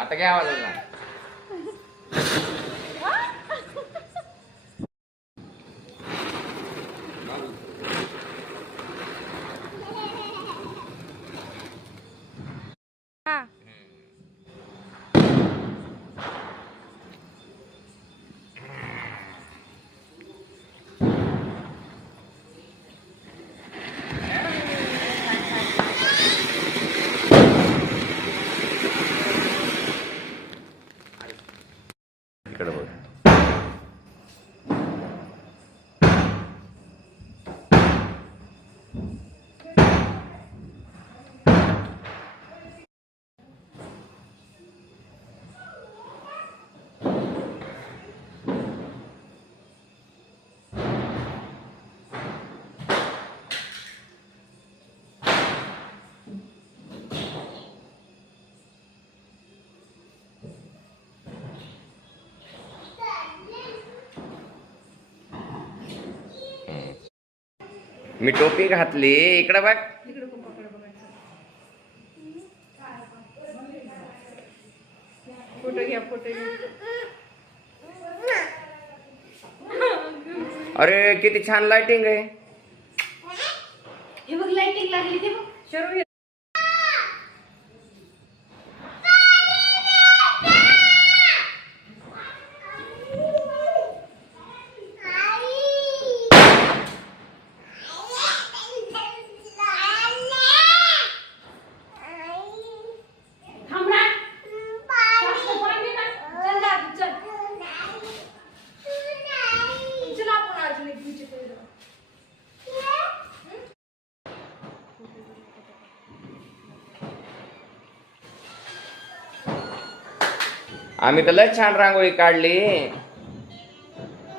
आता काय आवाज आला? हा. इकडे बघ. मी टोपी घातली. इकडे बघ. फोटो घ्या, फोटो घ्या. अरे किती छान लाइटिंग आहे. हे बघ लाइटिंग लागली ते बघ. शरू घे. आम्ही तर लय छान रांगोळी काढली.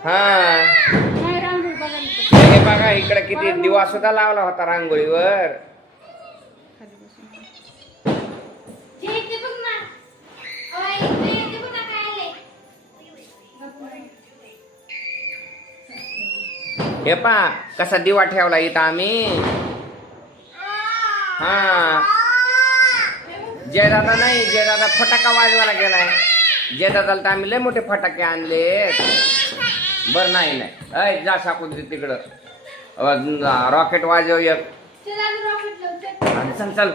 हा हे बघा इकडे किती दिवा सुद्धा लावला होता रांगोळीवर. हे पा कसा दिवा ठेवला इथं आम्ही. हा जयदादा नाही, जयदादा फटाका वाजवायला गेलाय. जयदादाला तर आम्ही लय मोठे फटाके आणले. बर नाही अय जा साकून तिकडं रॉकेट वाजव एक. चल चल.